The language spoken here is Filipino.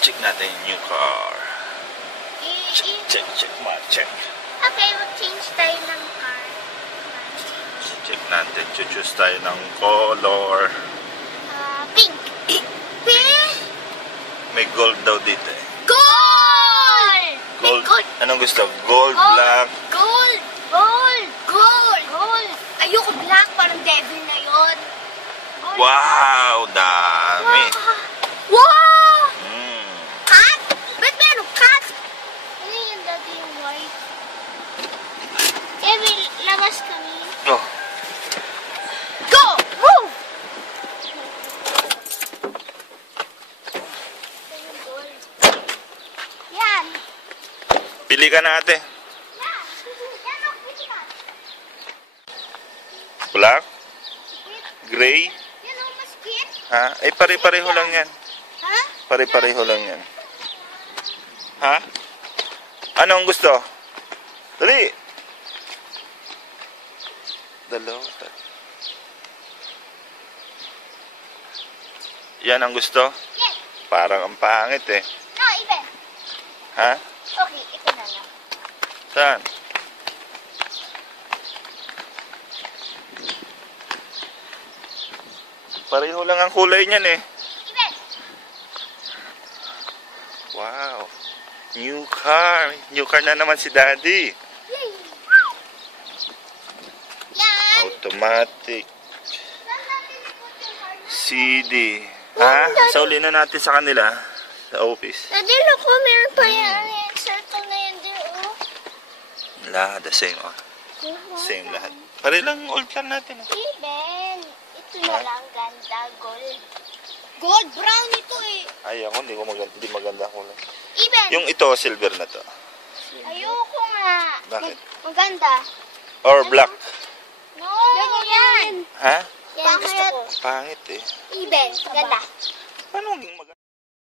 Check natin yung new car. Check, check. Okay, mag-change tayo ng car. Check natin, choose tayo ng color. Pink. Pink? May gold daw dito eh. Gold! Gold. Anong gusto? Gold, black. Gold! Ayoko black, parang devil na yun. Gold. Wow, dami. Wow! Mm. Cat? Ba't meron cat? Ano yung dati yung white? Kevin, labas kami. Oh. Go! Move! Yan. Pili ka na ate. Yan. Yan o, pili ka. Black? Gray? Yan o, mas cute. Ha? Eh, pare-pareho lang yan. Ha? Pare-pareho lang yan. Ha? Anong gusto? Dali! Dalawa. Yan ang gusto? Yes. Parang ang pangit eh. No, even. Ha? Okay, ito na lang. Saan? Pareho lang ang kulay niyan eh. Even. Wow. New car. New car na naman si Daddy. Yay. Yan. Automatic. Saan natin ipot yung heart? CD. Ha? Sauli na natin sa kanila. Sa office. Daddy, look ko, meron pa yan. Yung circle na yan din, oh. Lahat, the same. Oh. Same lahat. Pare lang old plan natin. Oh. Even. Ito na lang, ganda, gold. Gold, brown ito eh. Ay, ako hindi maganda ang kulay. Even. Yung ito, silver na to. Ayoko nga. Bakit? Maganda. Or black. No, yan. Ha? Yan gusto ko. Pangit eh. Even, ganda. Paano maging maganda?